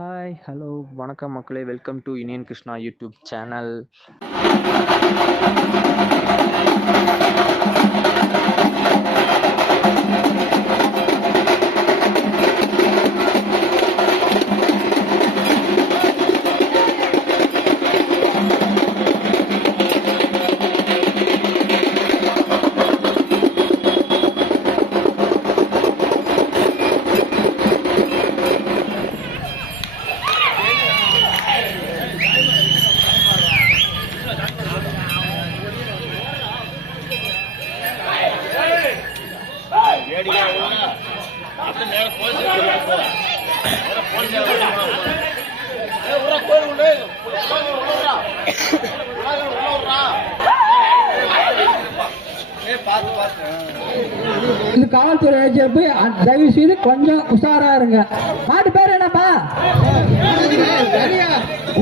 Hi, hello, வணக்கம் மக்களே. Welcome to Iniyan Krishna YouTube channel. இந்த காவல்துறை ஏஜென்ட் தயவு செய்து கொஞ்சம் உஷாரா இருங்க. மாட்டு பேர் என்னப்பா?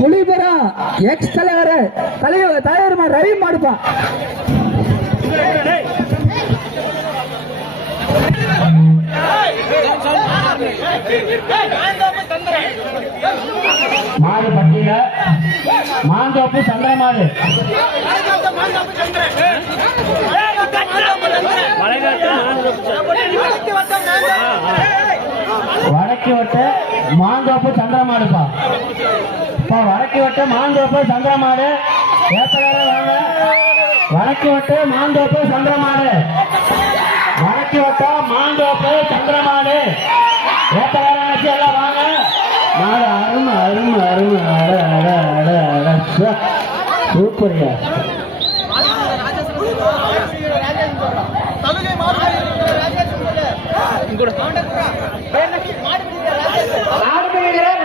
ஒளிபரம் எக்ஸ் தலைவர் ரவி மாடுப்பா. மாடு பட்டியல மாந்தோப்பு சந்திரமாடு வடக்கு வட்ட மாந்தோப்பு சந்திரமாடுப்பா. வடக்கு வட்ட மாந்தோப்பு சந்திரமாடு ஏத்தகார வாங்க. வடக்கு வட்ட மாந்தோப்பு சந்திரமாடு வடக்கு வட்ட மாந்தோப்பு சந்திரமாடு ஏத்தகார எல்லாம் வாங்க. மாடு அருமை அருமை அருமை அட அட அட அட சூப்பரியா.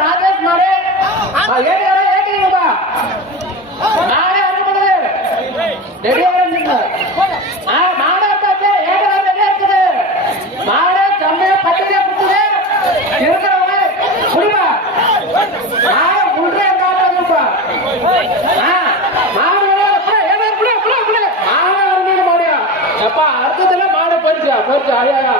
ராஜேஷ் மாடு அர்த்தத்துல மாடு போயிடுச்சா போயிடுச்சு அழியா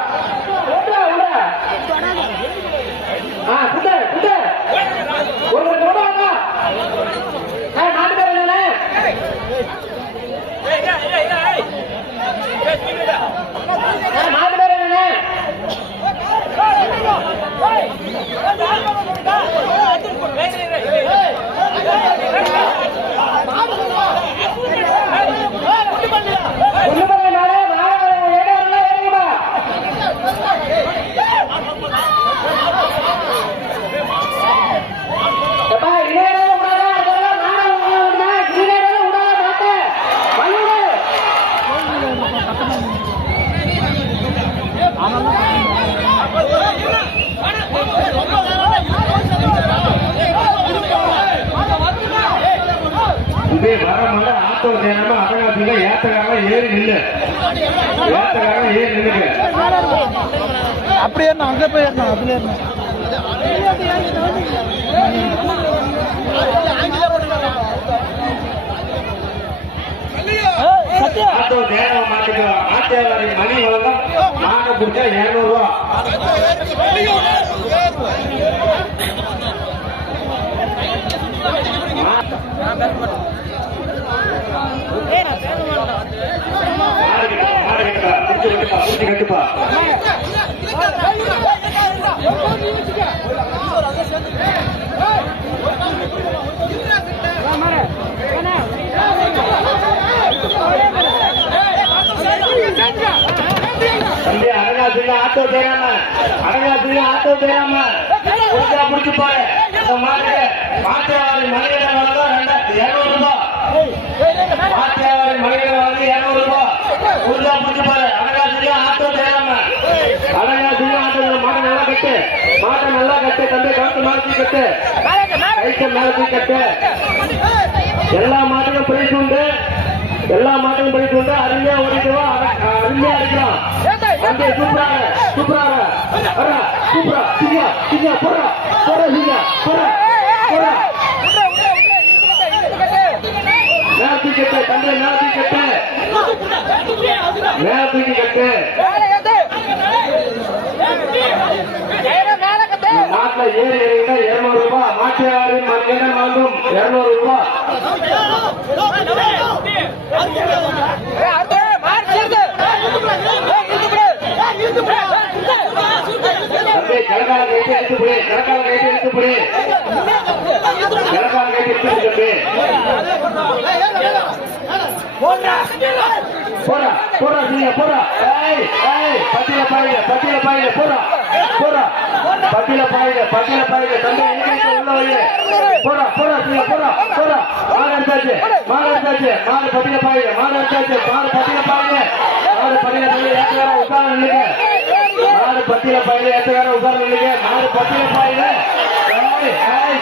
வரமல்ல ஆட்டோ சேராம அகங்காசில ஏத்தக்காக ஏறி நில்லு. ஏத்தக்காக ஏறி நில்லுங்க. அப்படியே அங்க போய் அதுல ஆட்டோ சேராம மாட்டுக்கு ஆட்சியாளரை மணி வழங்கம் மாட்டை பிடிச்சா 200 ரூபா. கட்டுப்பா தம்பி அடங்காசில ஆட்டோ தேராம முடிச்சு போய் இந்த மாதிரி மாற்றாவாரி மனிதன வழங்க 200 ரூபாய். மாற்றாவாரி மனிதன வழங்க 200 ரூபாய். உறுதியா முடிச்சு போய் அடங்காசில ஆட்டோ தேராம மாட்டை நல்லா கட்டு. மாட்டை நல்லா கட்டு தம்பி. கவுத்து மாற்றி கட்டு. கைக்கு மேலத்தி கட்டு. எல்லா மாட்டுக்கும் பிரைஸ் உண்டு. அருமையா ஓடிக்கிறோம். அருமையா அடிக்கலாம். தம்பி சூப்பராக சூப்பரா சிங்கா போடுறா நேரத்தி கட்டு தம்பி. நேரத்துக்கு கட்டு. நாட்டில் ஏறி 200 ரூபாய். 200 ரூபாய். கிழக்கால கைட்டு எடுத்து போடு, கிழக்கால கைட்டு எடுத்து போடு, கிழக்கால கைட்டு எடுத்து போடு. போடா போடா நீங்க போடா. பட்டியல பாருங்க, பட்டியல பாருங்க, போடா போடா, பட்டியல பாருங்க, பட்டியல பாருங்க. தம்பி எங்க உள்ள வைங்க. போடா போடா நீங்க போடா போடா. மாடு எடுத்தாச்சு, மாடு எடுத்தாச்சு, மாடு பட்டியல பாருங்க, மாடு எடுத்தாச்சு, மாடு பட்டியல பாருங்க, மாடு பட்டியல பாருங்க. ஏற்ற உட்கார நில்லுங்க, மாடு பட்டியல பாருங்க, ஏற்ற உட்கார நில்லுங்க, மாடு பட்டியல பாருங்க.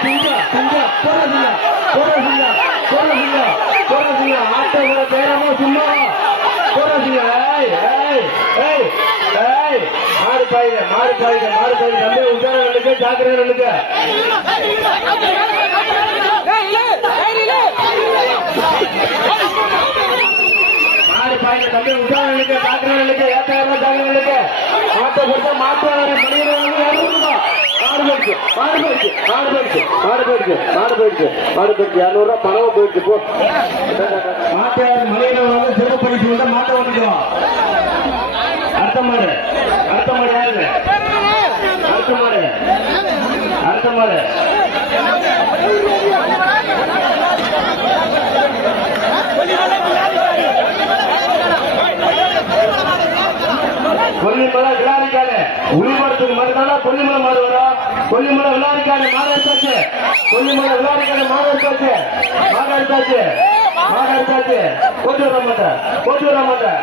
சிங்கம் சிங்கம் போடா சிங்கம், போடா சிங்கம், போடா சிங்கம், போடா சிங்கம். ஆட்டோட பேரமோ சும்மா போடா சிங்கம். மாடு பாயுங்க, மாடு பாயுங்க, மாடு பாயுங்க. தம்பி உட்கார நில்லுங்க, ஜாக்கிரதை நில்லுங்க. மாடு பாயுங்க, தம்பி உட்கார நில்லுங்க, ஜாக்கிரதை நில்லுங்க, ஏத்தாயிரம் ஜாக்கிரதை நில்லுங்க. மாட்டை கொடுத்தா மாட்டு மாடு போயிடுச்சு, மாடு போயிடுச்சு, மாடு போயிடுச்சு, மாடு போயிடுச்சு, மாடு போயிடுச்சு, மாடு போயிடுச்சு. 200 ரூபாய் பணம் போயிடுச்சு. போ மாட்டையார் மலையில வந்து சிறப்பு பரிசு வந்தா மாட்டை ஓட்டிக்குவோம். அடுத்த மாடு, அடுத்த மாடு யாருங்க? அடுத்த மாடு, அடுத்த மாடு. கொல்லிமலை விழாரிக்காடு உளிமரத்துக்கு மட்டும்தானா கொல்லிமலை மாடு வரும். கொல்லிமலை விழாரிக்காடு மாடு எடுத்தாச்சு, கொல்லிமலை விழாரிக்காடு மாடு எடுத்தாச்சு, மாடு எடுத்தாச்சு, மாடு எடுத்தாச்சு. போட்டு வர மாட்டேன், போட்டு வர மாட்டேன்.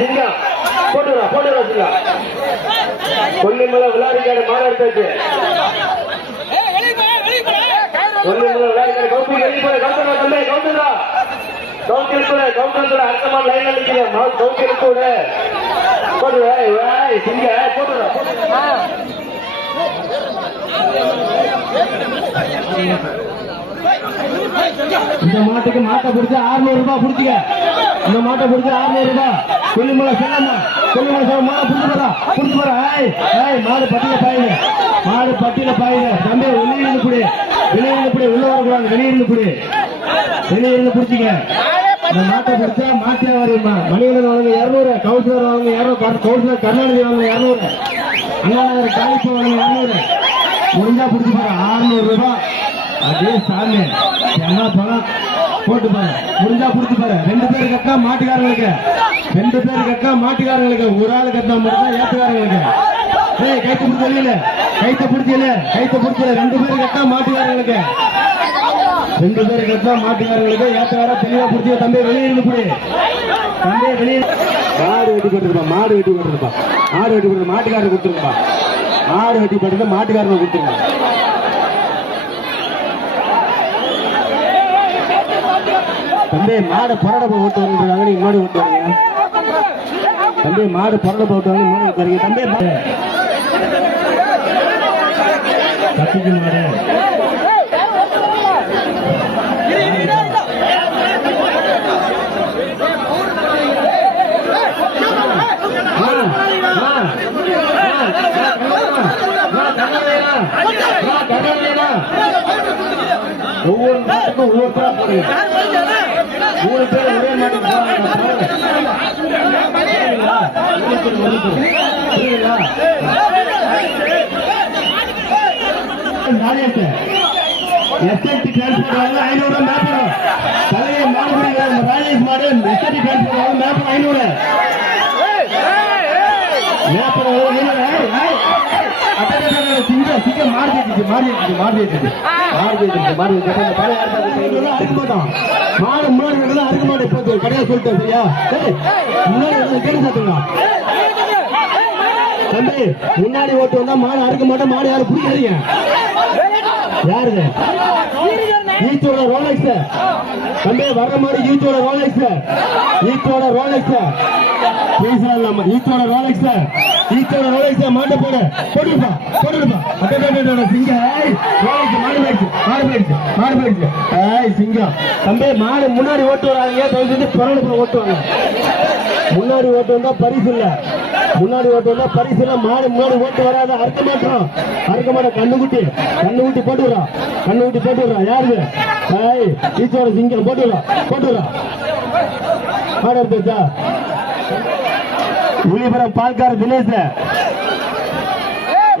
சிங்கம் போட்டு வரா, போட்டு வர சிங்கம். கொல்லிமலை விழாரிக்காடு மாடு எடுத்தாச்சு, கொல்லிமலை விழாரிக்காடு. கௌசி வெளியே கௌசரா தம்பி, கௌசரா கவுண்டர் கூட, கவுண்டர் கூட. அடுத்த மாதிரி லைன் அடிக்கிறேன், கவுண்டர் கூட போட்டு சிங்க போட்டு. இந்த மாட்டுக்கு மாட்டை பிடிச்ச 600 ரூபாய் பிடிச்சிக்க. இந்த மாட்டை பிடிச்ச 600 ரூபாய். கொல்லிமலை செல்லம்மா, கொல்லிமலை செல்ல மாடை பிடிச்சு போறா, பிடிச்சு போறா. மாடு பட்டியல பாயுங்க, மாடு பட்டியல பாயுங்க. தம்பி வெளியிருந்து பிடி, வெளியிருந்து பிடி, உள்ள வரக்கூடாது, வெளியிருந்து பிடி, வெளியிருந்து பிடிச்சிக்க. இந்த மாட்டை பிடிச்சா மாட்டே வருமா. மணிகண்டன் வாங்க 200, கவுன்சிலர் வாங்க 200, கவுன்சிலர் கருணாநிதி வாங்க 200, அண்ணாநகர் காலிப்பு வாங்க 200. முடிஞ்சா பிடிச்சி பாரு 600 ரூபாய். அதே சாமி என்ன பணம் போட்டு பாரு. முடிஞ்சா பிடிச்சி பாரு. 2 பேர் கட்டா மாட்டுக்காரங்களுக்கு, 2 பேர் கட்டா மாட்டுக்காரங்களுக்கு, ஒரு ஆள் கட்டா மட்டும் ஏத்துக்காரங்களுக்கு. கைத்து பிடிச்ச வெளியில, கைத்த பிடிச்சல, கைத்த பிடிச்சல. 2 பேர் கட்டா மாட்டுக்காரங்களுக்கு, 2 பேர் கட்டா மாட்டுக்காரங்களுக்கு. ஏத்துக்கார தெளிவா பிடிச்சி. தம்பி வெளியிருந்து போய், தம்பி வெளியே. மாடு வெட்டி போட்டுருப்பா, மாடு வெட்டி போட்டுருப்பா, மாடு வெட்டி போட்டு மாட்டுக்காரர் கொடுத்துருப்பா, மாடு வெட்டி போட்டு மாட்டுக்காரனை கொடுத்துருப்பா. தம்பி மாடு புரட ஓட்டு வந்துருக்காங்க, நீங்க மாடு ஓட்டு வரீங்க. தம்பி மாடு புரட போட்டு வந்து மாடு ஓட்டு வரீங்க. தம்பி கத்திக்கு மாடு ஒவ்வொரு நாட்டுக்கும் ஒவ்வொருத்தரா போடுங்க. 3 பேர் ஒரே மாட்டுக்கு போறாங்க. எஸ்எல்டி டிரான்ஸ்போர்ட் 500 மேப்பர் தலையை மாடுபடி ராஜேஷ் மாடு. எஸ்எல்டி டிரான்ஸ்போர்ட் மேப்பர் 500 மேப்பர் சிங்கம் சிங்கம் மாறி மாறி மாறி மாறி அறுக்க மாட்டோம். மாடு முன்னாடி அறுக்க மாட்டேன். இப்போ கடையா சொல்லிட்டேன். சரியா? முன்னாடி கேட்டு சாத்துங்க தம்பி. முன்னாடி ஓட்டு வந்தா மாடு அறுக்க மாட்டோம். மாடு யாரும் பிடிக்காதீங்க. யாருங்க? ஈச்சோட ரோலெக்ஸ் தம்பி. வர்ற மாதிரி ஈச்சோட ரோலெக்ஸ், ஈச்சோட ரோலெக்ஸ் பேசலாமா? ஈச்சோட ரோலெக்ஸ், ஈச்சோட ரோலெக்ஸ். மாட்டை போடு, போட்டுருப்பா, போட்டுருப்பா. சிங்க ரோலெக்ஸ் மாடு மேட்ச் மாடு போயிடுச்சு சிங்கம் தம்பி மாடு முன்னாடி ஓட்டு வராங்க தயவு செஞ்சு புறணத்துல ஓட்டுவாங்க முன்னாடி ஓட்டு வந்தா பரிசு இல்ல முன்னாடி ஓட்டு வந்தா பரிசு இல்ல மாடு முன்னாடி ஓட்டு வராத அறுக்க மாட்டோம் கண்ணுக்குட்டி போட்டு விடுறான் யாருக்கு ஈச்சோட சிங்கம் போட்டு விடுறான் மாடு எடுத்துச்சா உளிபுரம் பால்கார தினேஷ்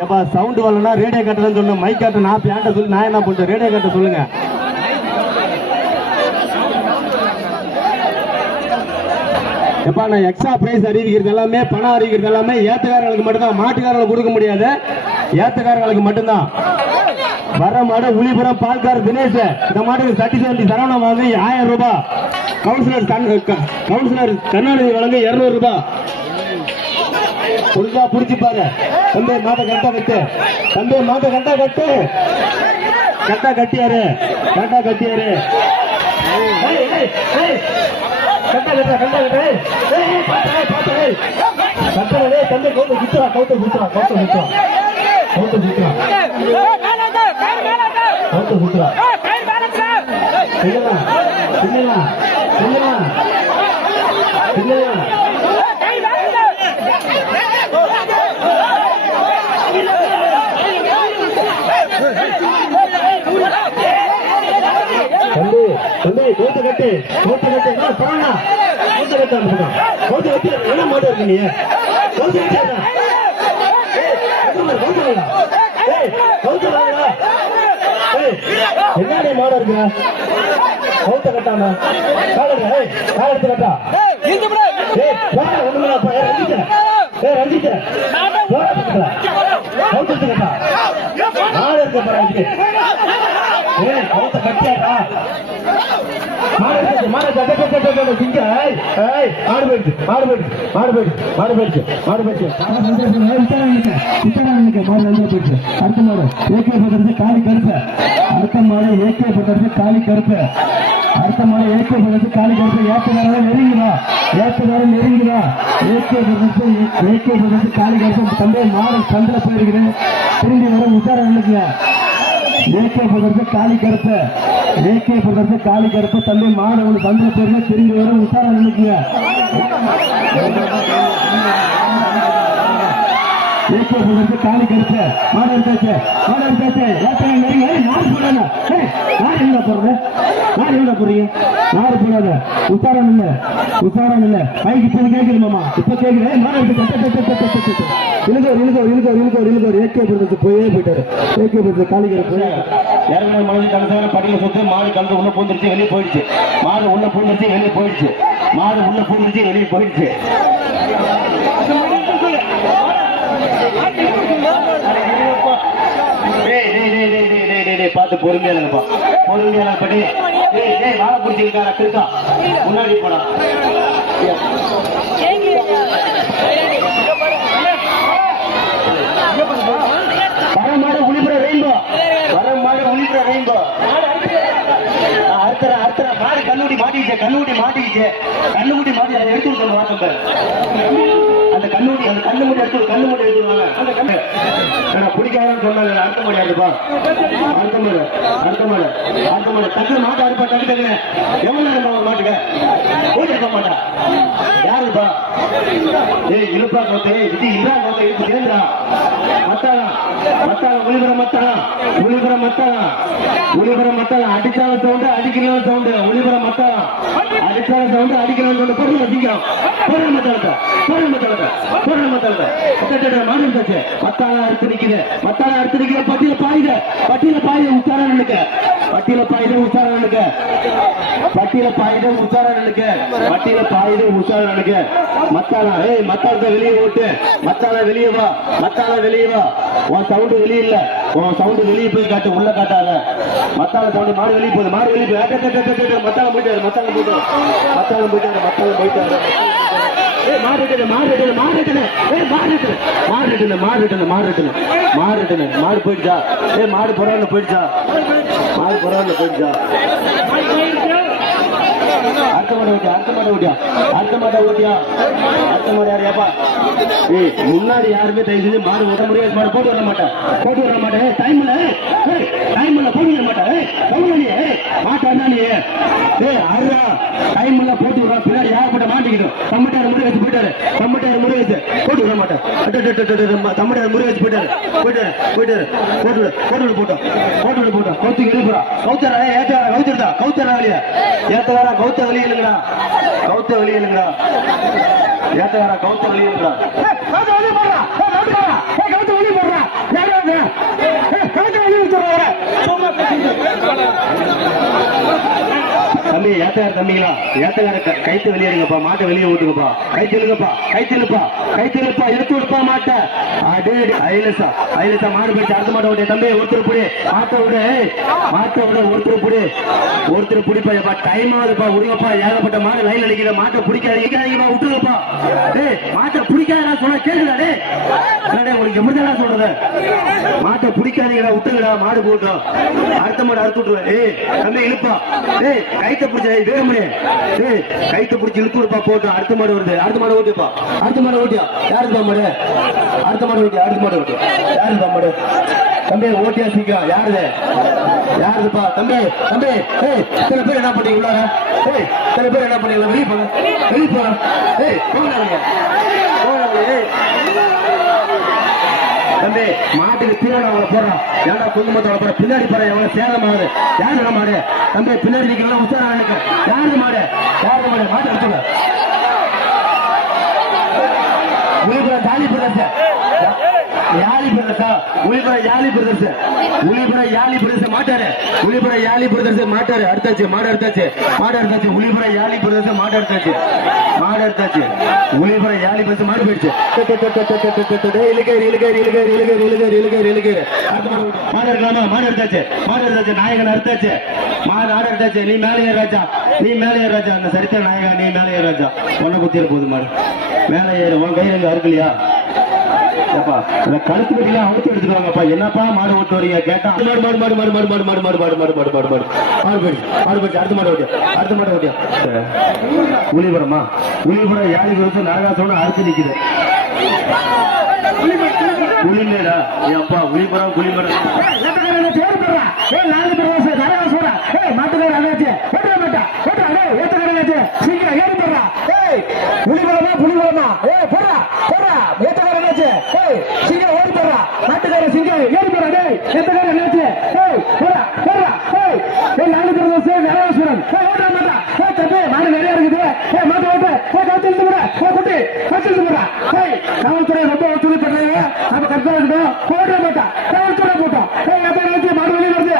எப்பா சவுண்ட் வரலன்னா ரேடியோ கட்டலன்னு சொல்லணும் மைக் கட்ட நான் பேண்ட சொல்லி நான் என்ன பண்றேன் ரேடியோ கட்ட சொல்லுங்க எப்பா நான் எக்ஸ்ட்ரா பிரைஸ் அறிவிக்கிறது எல்லாமே பணம் அறிவிக்கிறது எல்லாமே ஏத்தக்காரர்களுக்கு மட்டும்தான் மாட்டுக்காரர்களுக்கு கொடுக்க முடியாது ஏத்தக்காரர்களுக்கு மட்டும்தான் வர மாடு உளிபுரம் பால்கார தினேஷ் இந்த மாட்டுக்கு சட்டி சரவணம் வாங்க 1000 ரூபாய் கவுன்சிலர் கருணாநிதி வழங்க 200 ரூபாய் புரிஞ்சா புடிச்சு பாரு தம்பி மாட்டை கரெக்டா கட்டு தம்பி மாட்டை கரெக்டா கட்டியாரு தம்பி கவுத்த சுத்துறா தம்பி கவுத்த கட்டு என்ன மாடு இருக்கு நீ என்ன மாடு இருக்கு கவுத்த கட்டாம கால எடுத்து கட்டா ரஞ்சித்த கவுத்த கட்டா மாடு இருக்க பாரு கவுத்த கட்டியாடா மாடு காலி கருப்பு தம்பி மாடு சந்திர போயிருக்கிறேன் திரும்பி வர விசாரணை காலி கருப்பு தம்பி மாடு ஒன்று சந்திர போயிருந்தா திரும்பி வர விசாரணை நினைக்குங்க காலி கருப்பு மாடு எடுத்தாச்சு உசாரம் இல்ல மைக்கு இப்ப கேட்கல மாமா இப்ப கேட்கிறேன் மாடு போயிட்டாரு காலி கருப்பு ஏற்கனவே மனது கலந்தான படியில சொத்து மாடு கலந்து உள்ள பூந்துருச்சு வெளியே போயிடுச்சு மாடு உள்ள பூந்துருச்சு வெளியே போயிடுச்சு பார்த்து பொறுமையாப்பா படி வாழை பிடிச்சிருக்காரா கிருக்கா முன்னாடி போடா வரமாட உளிபுர ரெயின்போ அர்த்தர மாடு கண்ணுடி மாட்டிக்கிச்சு அதை எடுத்து சொல்லுவாங்க அந்த கண்ணுடி எடுத்துருவாங்க பிடிக்காதுன்னு சொன்னாங்க அர்த்தம் முடியாதுப்பா அர்த்தம் தக்க மாட்டை அறுப்பா தடுக்க எவ்வளவு நேரம் மாட்டுக்க போயிருக்க மாட்டா யாருப்பா இழுப்பா கோத்தை இது இல்லா கோத்தை இழுப்பு சேர்ந்தா மத்தாளம் உளிபுரம் மத்தாளம் அடிச்சாலும் சவுண்டு அடிக்கலாம் சவுண்டு உளிபுரம் மத்தாளம் அடிச்சாலும் சவுண்டு அடிக்கலாம் சவுண்டு பொருள் வச்சுக்கலாம் பொருள் மத்தாளத்தை மாடு மத்தாளம் அறுத்து நிக்குது பட்டியல பாயுது உச்சாரம் நினைக்க மத்தாளத்தை வெளியே ஓட்டு மத்தாளம் வெளியே வா உன் சவுண்டு வெளியே இல்ல உன் சவுண்டு வெளியே போய் காட்டு உள்ள காட்டாத மத்தாள சவுண்டு மாடு வெளியே போகுது மத்தாளம் போயிட்டாரு மாடு போயிடுச்சா மாடு பொறான்னு போயிடுச்சா அடுத்த மாட்டை ஓட்டியா முன்னாடி யாருமே தயவு செஞ்சு மாடு ஓட்ட முடியாது மாடு போட்டு வர மாட்டேன் டைம்ல போட்டு வர மாட்டேன் நீ அருடா டைம் எல்லாம் போட்டு விடுறா பின்னாடி ஏகப்பட்ட மாட்டிக்கிட்டோம் தம்பட்டாரு முறை வச்சு போயிட்டாரு தம்பட்டாரு முறை வச்சு போட்டு விட மாட்டேன் தம்பட்டாரு முறை வச்சு போயிட்டாரு போட்டோம் கௌத்தி எழுப்புறா கௌத்தரா கௌத்தா கௌத்தரா வெளியா ஏத்தவாரா கௌத்த வெளியே இல்லைங்களா கௌத்த வெளியே இல்லைங்களா ஏத்தவாரா கௌத்த வெளியே இல்லைங்களா தம்பி ஏத்தகார தம்பிங்களா ஏத்தகார கைத்து வெளியேடுங்கப்பா மாட்டை வெளியே ஊட்டுங்கப்பா கைத்திலுப்பா எடுத்து விடுப்பா மாட்டை அடே ஐலசா மாடு போயிடுச்சு அடுத்த மாட்டை விட்டு தம்பி ஒருத்தர் புடி மாட்டை விட ஒருத்தர் புடிப்பா டைம் ஆகுதுப்பா விடுங்கப்பா ஏகப்பட்ட மாடு லைன் அடிக்கிற மாட்டை பிடிக்காதீங்கப்பா விட்டுருங்கப்பா மாட்டை பிடிக்காத சொன்ன கேளுடா உங்களுக்கு எப்படிடா சொல்றது மாட்டை பிடிக்காதீங்கடா விட்டுங்கடா மாடு போட்டோம் அடுத்த மாடு அறுத்து விட்டுருவேன் தம்பி இழுப்பா கைத்த பிடிச்ச வேகமணி கைத்த பிடிச்சி இழுத்து விடுப்பா போட்டோம் அடுத்த மாடு வருது அடுத்த மாடு ஓட்டிப்பா யாருப்பா மாடு அடுத்த மாடு ஓட்டி யாருப்பா மாடு தம்பி ஓட்டியா சீக்கிரம் யாருப்பா தம்பி சில பேர் என்ன பண்ணீங்க உள்ளார சில பேர் என்ன பண்ணீங்களா வெளியே போறோம் தம்பி மாட்டுக்கு பின்னாடி அவங்களை போடுறான் ஏன்டா குடும்பத்தோட போற பின்னாடி போற எவ்வளவு சேதமாகுது யாரு மாடு தம்பி பின்னாடி நிக்கலாம் உச்சாரம் எனக்கு யாரு மாடு மாட்டு எடுத்துங்க உளிபுரம் ஜாலி பிரதேச மாட்டாரு அடுத்தாச்சு மாடு அடுத்தாச்சு உளிபுரம் யாலி பிரதேச மாடு அடுத்தாச்சு உளிபுரம் யாலி பிரதேச மாடு போயிடுச்சு மாடு இருக்கலாமா மாடு எடுத்தாச்சு நாயகன் அடுத்தாச்சு மாடு ஆடு எடுத்தாச்சு நீ மேலே ராஜா அந்த சரித்திர நாயகா நீ மேலே ராஜா ஒன்ன குத்திர போகுது மாடு மேலே ஏறு உன் கையில் எங்க அறுக்கலையா கழுத்து கட்டிலாம் அவுத்து எடுத்துருவாங்கப்பா என்னப்பா மாடு ஓட்டு வரீங்க கேட்டா அடுத்த மாடு ஓட்டியா உளிபுரம் யாரு கொடுத்து நரகாசோட அறுத்து நிக்குது புலிமேடா அப்பா உளிபுரம் மாட்டுக்கார சீக்கிரம் ஏறி போடுறா புலிபுரமா சீக்கிரம் ஓடி போடுறா மாட்டுக்கார சீக்கிரம் ஏறி போறா ஏத்தக்கார என்னாச்சு நரகாசுரன் ஓடுற மாட்டா தம்பி மாடு நிறைய இருக்குது மாட்டை ஓட்டு கழிச்சு போடுறா காவல்துறை ரொம்ப ஒத்துழை பண்றாங்க நம்ம கரெக்டா இருக்கணும் ஓடுற மாட்டா காவல்துறை போட்டோம் மாடு வெளியே வருது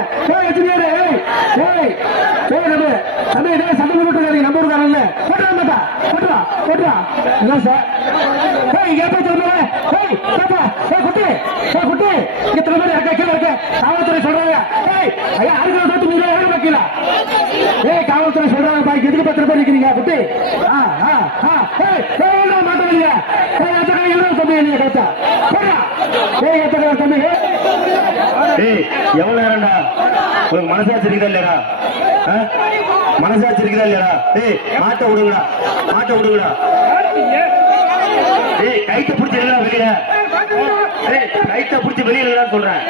தம்பி இதே சண்டை போட்டுருக்காங்க நம்ம ஊருக்காரங்க போட்டுறா என்ன சார் குட்டி இத்தனை பேர் இருக்க காவல்துறை சொல்றாங்க காவல்துறை சொல்றாங்க பாக்கி எதுக்கு 10 ரூபாய் நிக்கிறீங்க குட்டி மாட்டீங்க தம்பி தம்பி எவ்வளவு நேரம்டா உங்களுக்கு மனசாட்சி இருக்குதா இல்லையா மாட்டை விடுங்கடா கைத்த பிடிச்சி வெளியில கைத்த பிடிச்சி வெளியில சொல்றேன்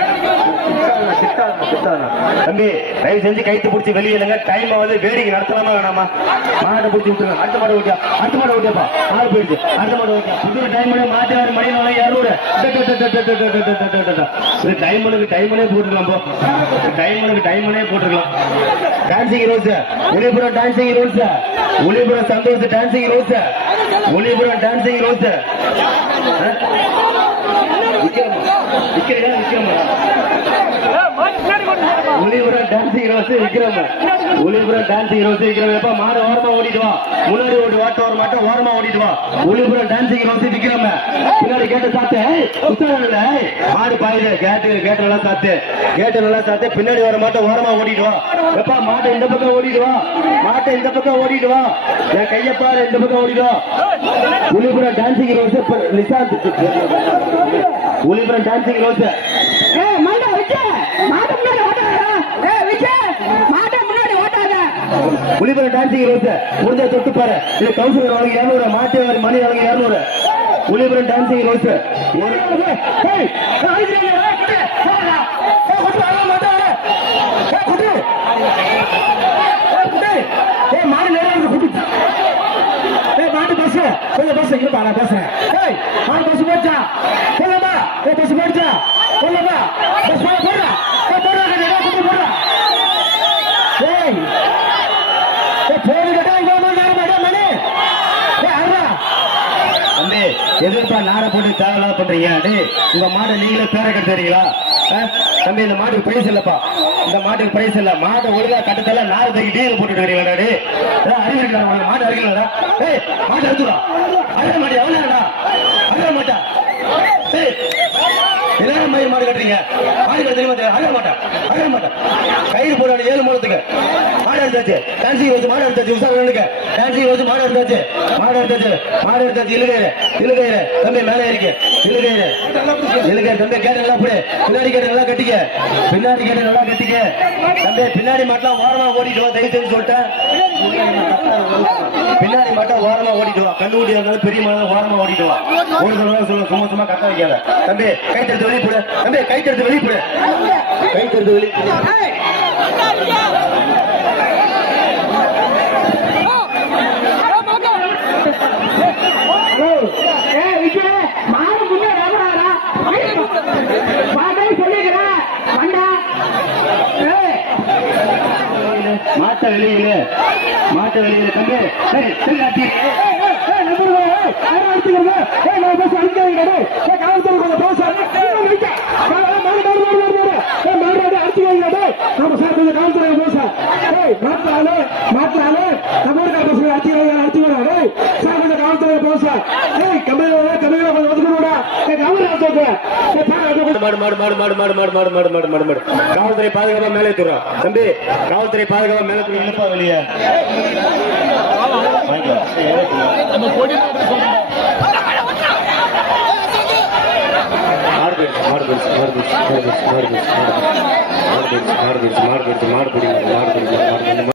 தம்பி தயவு செஞ்சு கைத்து பிடிச்சி வெளியிலங்க டைம் வந்து வேடிக்கை நடத்தலாமா வேணாமா மாட்டை பிடிச்சி விட்டுருங்க அடுத்த மாடு ஓட்டியாப்பா மாடு போயிடுச்சு அடுத்த மாடு ஓட்டியா புது டைம் மாட்டு மணி 200 டைமனுக்கு போட்டுக்கலாம் dancing rose Olipuram dancing rose Olipuram Santhosh dancing rose Olipuram dancing rose Olipuram dancing rose Vikram மாடு ஓரமா ஓடிட்டு வா முன்னாடி ஓடி வாட்ட வர மாட்டோம் ஓரமா ஓடிட்டு வா ஒளிபுரம் டான்சிங் ரோஸ் விக்ரம் பின்னாடி கேட்ட சாத்து மாடு பாயுது கேட்டு நல்லா சாத்து பின்னாடி வர மாட்டோம் ஓரமா ஓடிட்டு வா எப்பா மாட்டை இந்த பக்கம் ஓடிட்டு வா என் கையப்பாரு இந்த பக்கம் ஓடிட்டு வா Olipuram dancing rose Nishanth Olipuram dancing rose Olipuram dancing rose முடிஞ்ச தொட்டு பாரு இது கவுன்சிலர் வாங்கி 200 மாட்டு மணி வாங்கி 200 ஒளிபுரம் டான்சிங் ரோஸ் சொல்லுப்பா நான் பேசுறேன். ஏய் மாடு பஸ் போச்சா சொல்லப்பா. ஏய் பஸ் போச்சா சொல்லப்பா. பஸ் போடுறா போடுறா குட்டி போடுறா. ஏய் போடு கேட்டா இங்க மணி. ஏய் அருணா தம்பி எதிர்ப்பா நாரை போட்டு தேவையில்லாத பண்றீங்க. உங்க மாடை நீங்களே பேரை கட்டுறீங்களா? தம்பி இந்த மாட்டுக்கு பிரைஸ் இல்லப்பா. இந்த மாட்டுக்கு பிரைஸ் இல்ல. மாட்டை ஒழுங்கா கட்டத்தல நாரை தூக்கி டீல போட்டுட்டு வரீங்களா? அறிவு இருக்கா மாடு அறுக்கலடா. ஏய் மாட்டை அறுத்துடா. அறுக்க மாட்டியா? எவ்வளோடா அறுக்க மாட்டா? ஏய் எல்லாரும் மயிர் மாடு கட்டுறீங்க. மாடு கட்டுறீங்க அறுக்க மாட்டா. அறுக்க மாட்டா. கயிறு போட 7 மூலத்துக்கு மாடு எடுத்தாச்சு. டான்சிங் வச்சு மாடு எடுத்தாச்சு. உசாரனுக்கு டான்சிங் வச்சு மாடு எடுத்தாச்சு. மாடு எடுத்தாச்சு. இழுகையில தம்பி மேலே இருக்கு. இழுகை தம்பி கேட்டு நல்லா போடு. பின்னாடி கேட்டு நல்லா கட்டிக்க. தம்பி பின்னாடி மட்டும் ஓரமா ஓடிட்டு வா. தயவு செய்து சொல்லிட்டேன். பின்னாடி மட்டும் ஓரமா ஓடிட்டு வா. கண்டுபிடி இருந்தாலும் பெரிய மனம் ஓரமா ஓடிட்டு வா. ஒரு தடவை சொல்ல சும்மா கட்ட வைக்காத. தம்பி கைத்தெடுத்து வெளியே போடு. தம்பி கைத்தெடுத்து வெளியே போடு. மாட்ட வெளியில தம்பி காவல்துறை பாதுகாப்பா மேலே தூரம். தம்பி காவல்துறை பாதுகாப்பா மேலே தூரம். என்னப்பா வெளியே மாடு